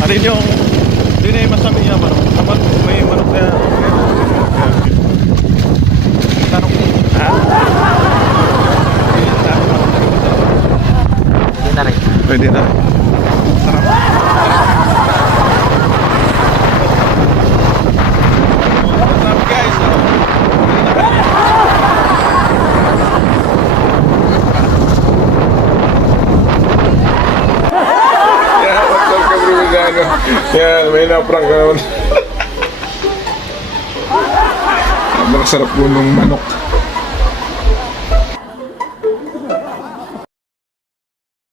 Alin yung, hindi na yung masabi niya manok. Kapag may manok na, tanong, ha? Hindi na rin. Pwede na. Sarap. Sarap guys. Yeah, what's up, Kabrigano? Yan, may naprank ka naman. Ang sarap po ng manok.